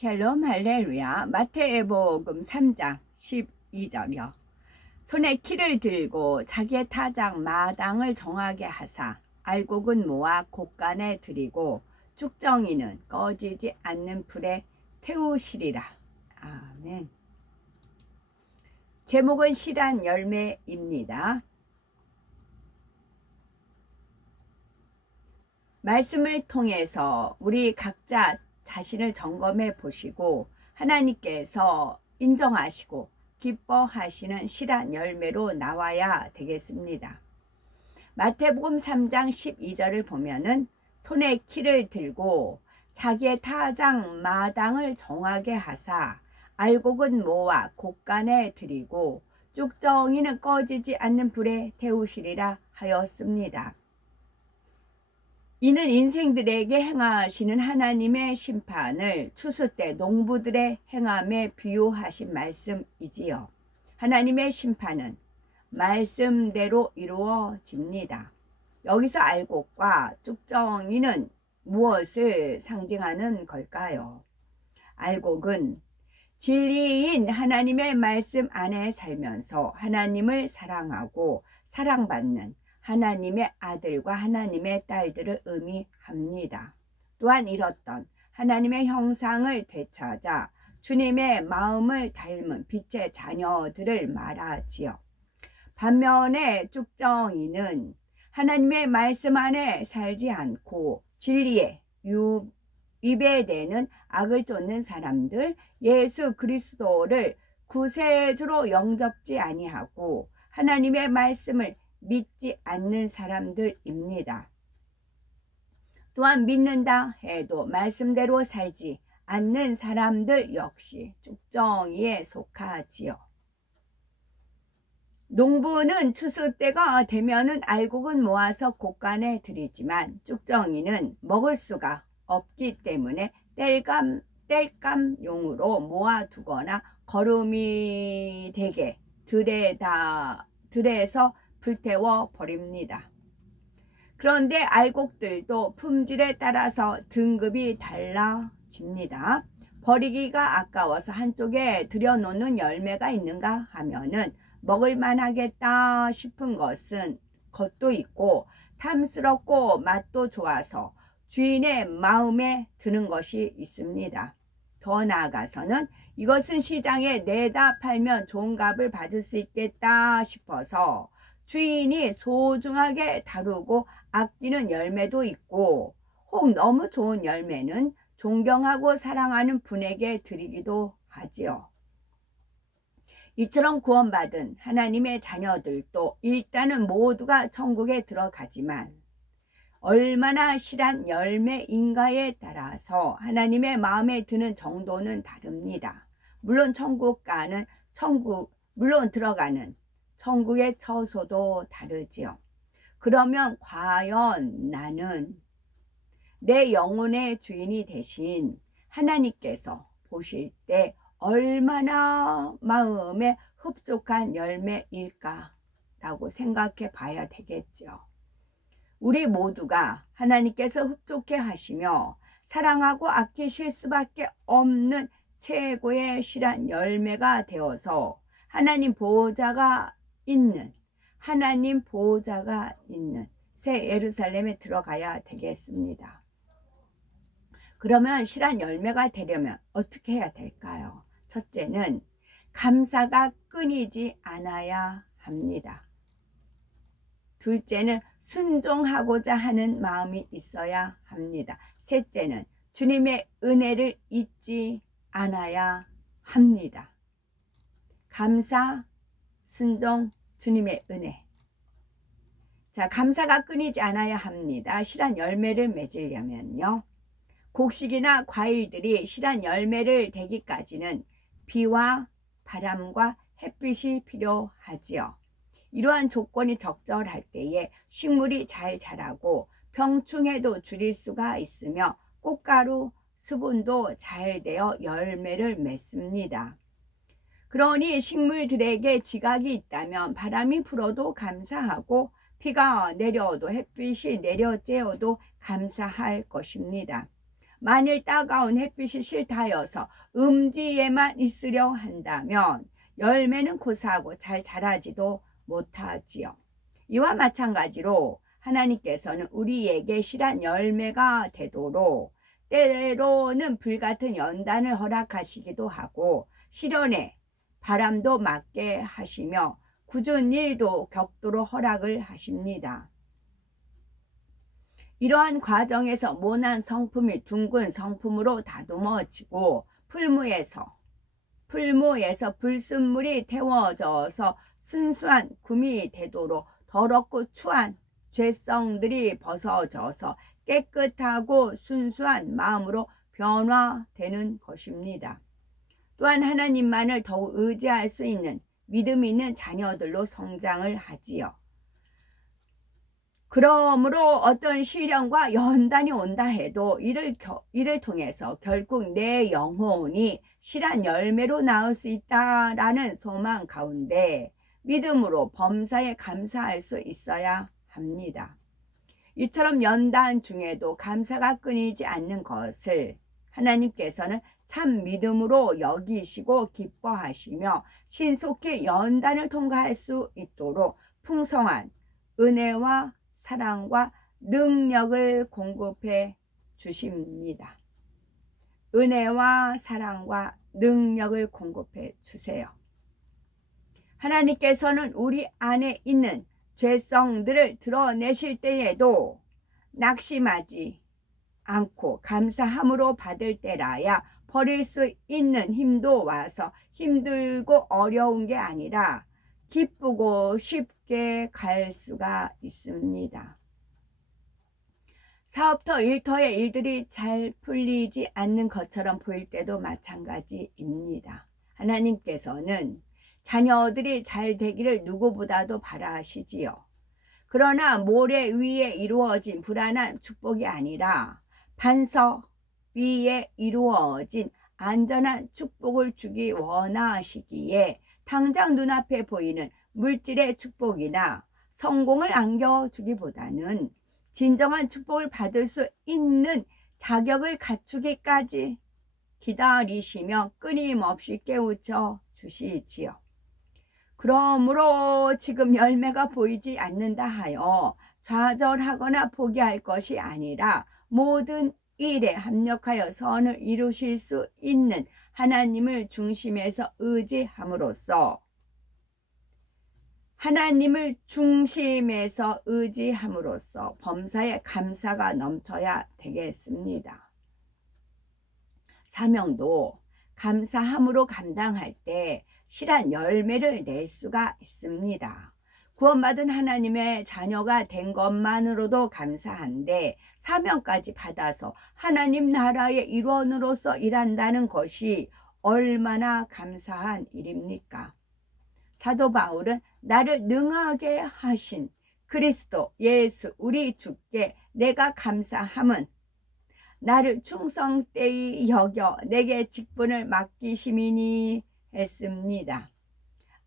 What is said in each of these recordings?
샬롬 할렐루야. 마태복음 3장 12절이요. 손에 키를 들고 자기의 타작 마당을 정하게 하사 알곡은 모아 곳간에 들이고 쭉정이는 꺼지지 않는 불에 태우시리라. 아멘. 제목은 실한 열매입니다. 말씀을 통해서 우리 각자 자신을 점검해 보시고 하나님께서 인정하시고 기뻐하시는 실한 열매로 나와야 되겠습니다. 마태복음 3장 12절을 보면은 손에 키를 들고 자기의 타작 마당을 정하게 하사 알곡은 모아 곳간에 들이고 쭉정이는 꺼지지 않는 불에 태우시리라 하였습니다. 이는 인생들에게 행하시는 하나님의 심판을 추수 때 농부들의 행함에 비유하신 말씀이지요. 하나님의 심판은 말씀대로 이루어집니다. 여기서 알곡과 쭉정이는 무엇을 상징하는 걸까요? 알곡은 진리인 하나님의 말씀 안에 살면서 하나님을 사랑하고 사랑받는 하나님의 아들과 하나님의 딸들을 의미합니다. 또한 이뤘던 하나님의 형상을 되찾아 주님의 마음을 닮은 빛의 자녀들을 말하지요. 반면에 쭉정이는 하나님의 말씀 안에 살지 않고 진리에 위배되는 악을 쫓는 사람들, 예수 그리스도를 구세주로 영접지 아니하고 하나님의 말씀을 믿지 않는 사람들입니다. 또한 믿는다 해도 말씀대로 살지 않는 사람들 역시 쭉정이에 속하지요. 농부는 추수 때가 되면은 알곡은 모아서 곳간에 들이지만 쭉정이는 먹을 수가 없기 때문에 땔감용으로 모아두거나 거름이 되게 들에서 불태워 버립니다. 그런데 알곡들도 품질에 따라서 등급이 달라집니다. 버리기가 아까워서 한쪽에 들여놓는 열매가 있는가 하면은 먹을 만하겠다 싶은 것도 있고 탐스럽고 맛도 좋아서 주인의 마음에 드는 것이 있습니다. 더 나아가서는 이것은 시장에 내다 팔면 좋은 값을 받을 수 있겠다 싶어서 주인이 소중하게 다루고 아끼는 열매도 있고 혹 너무 좋은 열매는 존경하고 사랑하는 분에게 드리기도 하지요. 이처럼 구원받은 하나님의 자녀들도 일단은 모두가 천국에 들어가지만 얼마나 실한 열매인가에 따라서 하나님의 마음에 드는 정도는 다릅니다. 물론 들어가는 천국의 처소도 다르지요. 그러면 과연 나는 내 영혼의 주인이 되신 하나님께서 보실 때 얼마나 마음에 흡족한 열매일까라고 생각해 봐야 되겠죠. 우리 모두가 하나님께서 흡족해 하시며 사랑하고 아끼실 수밖에 없는 최고의 실한 열매가 되어서 하나님 보호자가 있는 새 예루살렘에 들어가야 되겠습니다. 그러면 실한 열매가 되려면 어떻게 해야 될까요? 첫째는 감사가 끊이지 않아야 합니다. 둘째는 순종하고자 하는 마음이 있어야 합니다. 셋째는 주님의 은혜를 잊지 않아야 합니다. 감사, 순종, 주님의 은혜. 자, 감사가 끊이지 않아야 합니다. 실한 열매를 맺으려면요. 곡식이나 과일들이 실한 열매를 대기까지는 비와 바람과 햇빛이 필요하지요. 이러한 조건이 적절할 때에 식물이 잘 자라고 병충해도 줄일 수가 있으며 꽃가루, 수분도 잘 되어 열매를 맺습니다. 그러니 식물들에게 지각이 있다면 바람이 불어도 감사하고 비가 내려도 햇빛이 내려쬐어도 감사할 것입니다. 만일 따가운 햇빛이 싫다여서 음지에만 있으려 한다면 열매는 고사하고 잘 자라지도 못하지요. 이와 마찬가지로 하나님께서는 우리에게 실한 열매가 되도록 때로는 불같은 연단을 허락하시기도 하고 시련에 바람도 맞게 하시며 굳은 일도 겪도록 허락을 하십니다. 이러한 과정에서 모난 성품이 둥근 성품으로 다듬어지고 풀무에서 불순물이 태워져서 순수한 금이 되도록 더럽고 추한 죄성들이 벗어져서 깨끗하고 순수한 마음으로 변화되는 것입니다. 또한 하나님만을 더욱 의지할 수 있는 믿음 있는 자녀들로 성장을 하지요. 그러므로 어떤 시련과 연단이 온다 해도 이를 통해서 결국 내 영혼이 실한 열매로 나올 수 있다라는 소망 가운데 믿음으로 범사에 감사할 수 있어야 합니다. 이처럼 연단 중에도 감사가 끊이지 않는 것을 하나님께서는 참 믿음으로 여기시고 기뻐하시며 신속히 연단을 통과할 수 있도록 풍성한 은혜와 사랑과 능력을 공급해 주십니다. 은혜와 사랑과 능력을 공급해 주세요. 하나님께서는 우리 안에 있는 죄성들을 드러내실 때에도 낙심하지 않고 감사함으로 받을 때라야 버릴 수 있는 힘도 와서 힘들고 어려운 게 아니라 기쁘고 쉽게 갈 수가 있습니다. 사업터 일터의 일들이 잘 풀리지 않는 것처럼 보일 때도 마찬가지입니다. 하나님께서는 자녀들이 잘 되기를 누구보다도 바라시지요. 그러나 모래 위에 이루어진 불안한 축복이 아니라 반석 위에 이루어진 안전한 축복을 주기 원하시기에 당장 눈앞에 보이는 물질의 축복이나 성공을 안겨주기보다는 진정한 축복을 받을 수 있는 자격을 갖추기까지 기다리시며 끊임없이 깨우쳐 주시지요. 그러므로 지금 열매가 보이지 않는다 하여 좌절하거나 포기할 것이 아니라 모든 일에 합력하여 선을 이루실 수 있는 하나님을 중심에서 의지함으로써 범사에 감사가 넘쳐야 되겠습니다. 사명도 감사함으로 감당할 때 실한 열매를 낼 수가 있습니다. 구원받은 하나님의 자녀가 된 것만으로도 감사한데 사명까지 받아서 하나님 나라의 일원으로서 일한다는 것이 얼마나 감사한 일입니까? 사도 바울은 나를 능하게 하신 그리스도 예수 우리 주께 내가 감사함은 나를 충성되이 여겨 내게 직분을 맡기심이니 했습니다.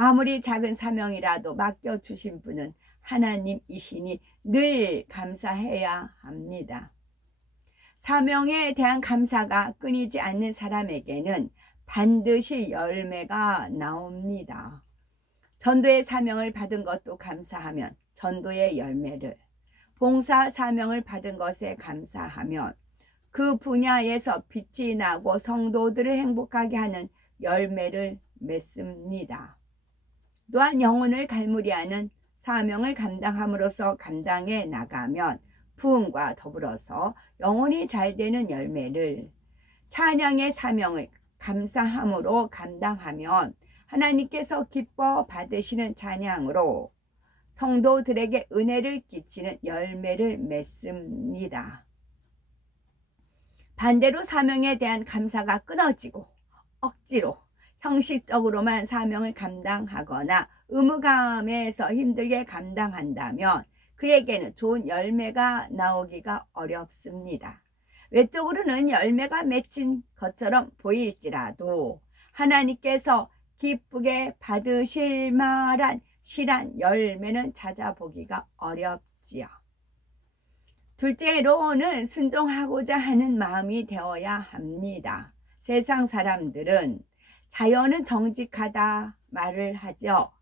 아무리 작은 사명이라도 맡겨주신 분은 하나님이시니 늘 감사해야 합니다. 사명에 대한 감사가 끊이지 않는 사람에게는 반드시 열매가 나옵니다. 전도의 사명을 받은 것도 감사하면 전도의 열매를, 봉사 사명을 받은 것에 감사하면 그 분야에서 빛이 나고 성도들을 행복하게 하는 열매를 맺습니다. 또한 영혼을 갈무리하는 사명을 감당함으로써 감당해 나가면 부흥과 더불어서 영혼이 잘 되는 열매를, 찬양의 사명을 감사함으로 감당하면 하나님께서 기뻐 받으시는 찬양으로 성도들에게 은혜를 끼치는 열매를 맺습니다. 반대로 사명에 대한 감사가 끊어지고 억지로 형식적으로만 사명을 감당하거나 의무감에서 힘들게 감당한다면 그에게는 좋은 열매가 나오기가 어렵습니다. 외적으로는 열매가 맺힌 것처럼 보일지라도 하나님께서 기쁘게 받으실 만한 실한 열매는 찾아보기가 어렵지요. 둘째로는 순종하고자 하는 마음이 되어야 합니다. 세상 사람들은 자연은 정직하다 말을 하죠.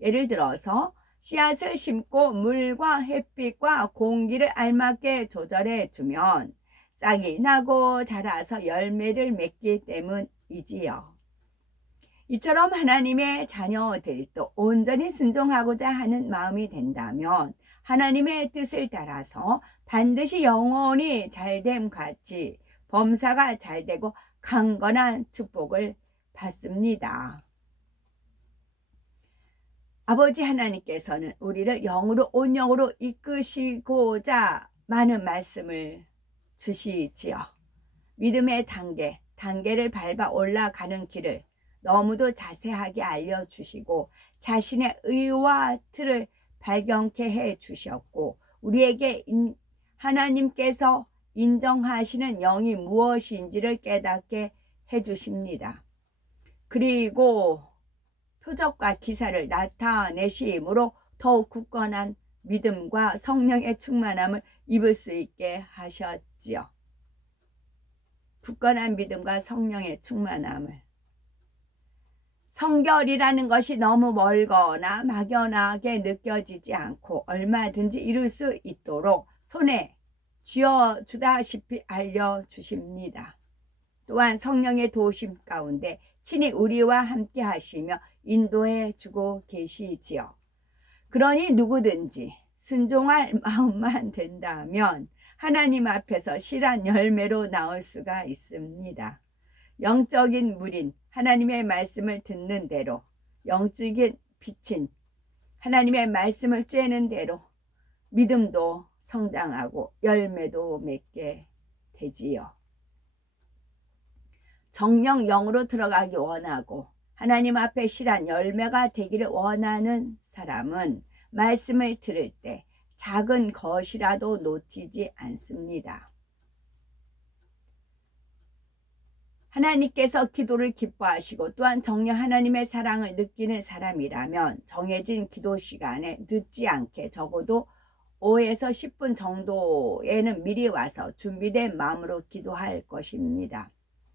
예를 들어서 씨앗을 심고 물과 햇빛과 공기를 알맞게 조절해 주면 싹이 나고 자라서 열매를 맺기 때문이지요. 이처럼 하나님의 자녀들도 온전히 순종하고자 하는 마음이 된다면 하나님의 뜻을 따라서 반드시 영원히 잘됨 같이 범사가 잘되고 강건한 축복을 받습니다. 아버지 하나님께서는 우리를 영으로 온영으로 이끄시고자 많은 말씀을 주시지요. 믿음의 단계를 밟아 올라가는 길을 너무도 자세하게 알려주시고 자신의 의와 틀을 발견케 해주셨고 우리에게 하나님께서 인정하시는 영이 무엇인지를 깨닫게 해주십니다. 그리고 표적과 기사를 나타내심으로 더욱 굳건한 믿음과 성령의 충만함을 입을 수 있게 하셨지요. 굳건한 믿음과 성령의 충만함을. 성결이라는 것이 너무 멀거나 막연하게 느껴지지 않고 얼마든지 이룰 수 있도록 손에 쥐어주다시피 알려주십니다. 또한 성령의 도우심 가운데 친히 우리와 함께 하시며 인도해 주고 계시지요. 그러니 누구든지 순종할 마음만 된다면 하나님 앞에서 실한 열매로 나올 수가 있습니다. 영적인 물인 하나님의 말씀을 듣는 대로 영적인 빛인 하나님의 말씀을 쬐는 대로 믿음도 성장하고 열매도 맺게 되지요. 정령 영으로 들어가기 원하고 하나님 앞에 실한 열매가 되기를 원하는 사람은 말씀을 들을 때 작은 것이라도 놓치지 않습니다. 하나님께서 기도를 기뻐하시고 또한 정녕 하나님의 사랑을 느끼는 사람이라면 정해진 기도 시간에 늦지 않게 적어도 5에서 10분 정도에는 미리 와서 준비된 마음으로 기도할 것입니다.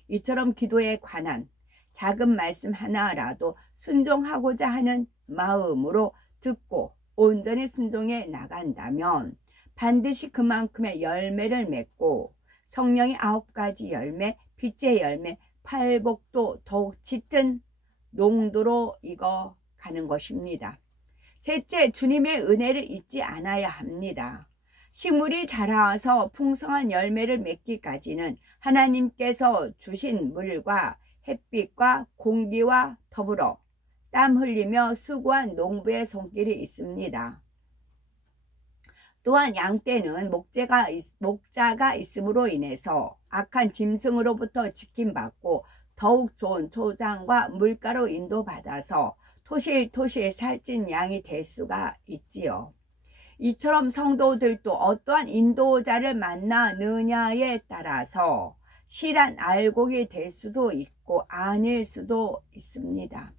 이처럼 기도에 관한 작은 말씀 하나라도 순종하고자 하는 마음으로 듣고 온전히 순종해 나간다면 반드시 그만큼의 열매를 맺고 성령의 9가지 열매, 빛의 열매, 팔복도 더욱 짙은 농도로 익어가는 것입니다. 셋째, 주님의 은혜를 잊지 않아야 합니다. 식물이 자라서 풍성한 열매를 맺기까지는 하나님께서 주신 물과 햇빛과 공기와 더불어 땀 흘리며 수고한 농부의 손길이 있습니다. 또한 양떼는 목자가 있음으로 인해서 악한 짐승으로부터 지킴받고 더욱 좋은 초장과 물가로 인도받아서 토실토실 살찐 양이 될 수가 있지요. 이처럼 성도들도 어떠한 인도자를 만나느냐에 따라서 실한 알곡이 될 수도 있고 아닐 수도 있습니다.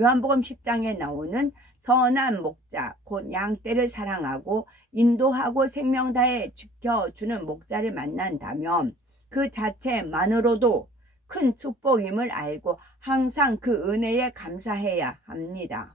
요한복음 10장에 나오는 선한 목자 곧 양떼를 사랑하고 인도하고 생명 다해 지켜주는 목자를 만난다면 그 자체만으로도 큰 축복임을 알고 항상 그 은혜에 감사해야 합니다.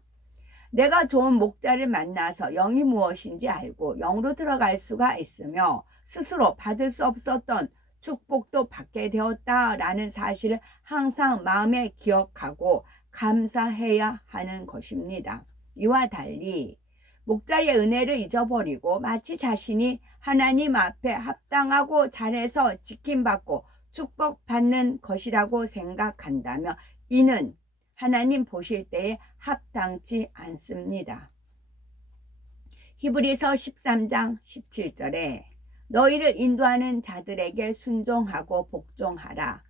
내가 좋은 목자를 만나서 영이 무엇인지 알고 영으로 들어갈 수가 있으며 스스로 받을 수 없었던 축복도 받게 되었다라는 사실을 항상 마음에 기억하고 감사해야 하는 것입니다. 이와 달리 목자의 은혜를 잊어버리고 마치 자신이 하나님 앞에 합당하고 잘해서 지킴받고 축복받는 것이라고 생각한다면 이는 하나님 보실 때에 합당치 않습니다. 히브리서 13장 17절에 너희를 인도하는 자들에게 순종하고 복종하라.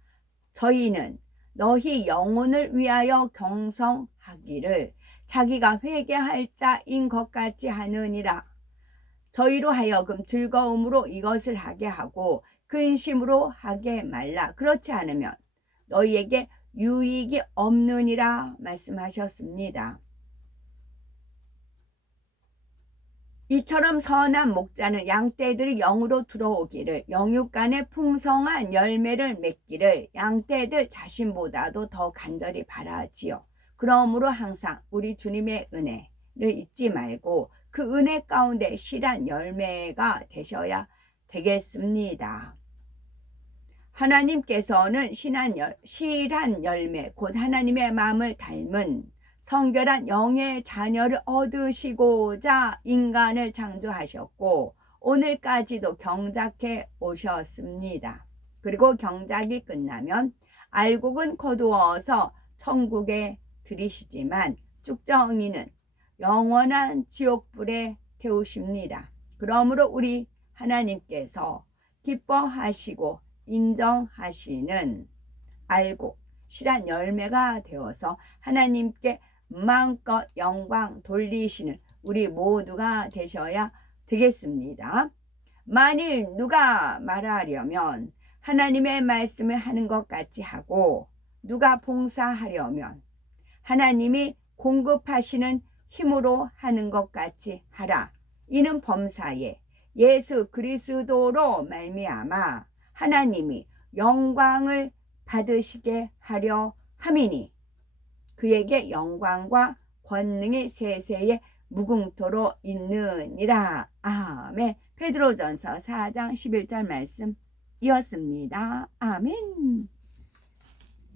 저희는 너희 영혼을 위하여 경성하기를 자기가 회개할 자인 것 같이 하느니라. 저희로 하여금 즐거움으로 이것을 하게 하고 근심으로 하게 말라. 그렇지 않으면 너희에게 유익이 없느니라 말씀하셨습니다. 이처럼 선한 목자는 양떼들이 영으로 들어오기를 영육간에 풍성한 열매를 맺기를 양떼들 자신보다도 더 간절히 바라지요. 그러므로 항상 우리 주님의 은혜를 잊지 말고 그 은혜 가운데 실한 열매가 되셔야 되겠습니다. 하나님께서는 실한 열매, 곧 하나님의 마음을 닮은 성결한 영의 자녀를 얻으시고자 인간을 창조하셨고 오늘까지도 경작해 오셨습니다. 그리고 경작이 끝나면 알곡은 거두어서 천국에 들이시지만 쭉정이는 영원한 지옥불에 태우십니다. 그러므로 우리 하나님께서 기뻐하시고 인정하시는 알고 실한 열매가 되어서 하나님께 마음껏 영광 돌리시는 우리 모두가 되셔야 되겠습니다. 만일 누가 말하려면 하나님의 말씀을 하는 것 같이 하고 누가 봉사하려면 하나님이 공급하시는 힘으로 하는 것 같이 하라. 이는 범사에 예수 그리스도로 말미암아 하나님이 영광을 받으시게 하려 함이니 그에게 영광과 권능이 세세에 무궁토로 있느니라. 아멘. 베드로전서 4장 11절 말씀이었습니다. 아멘.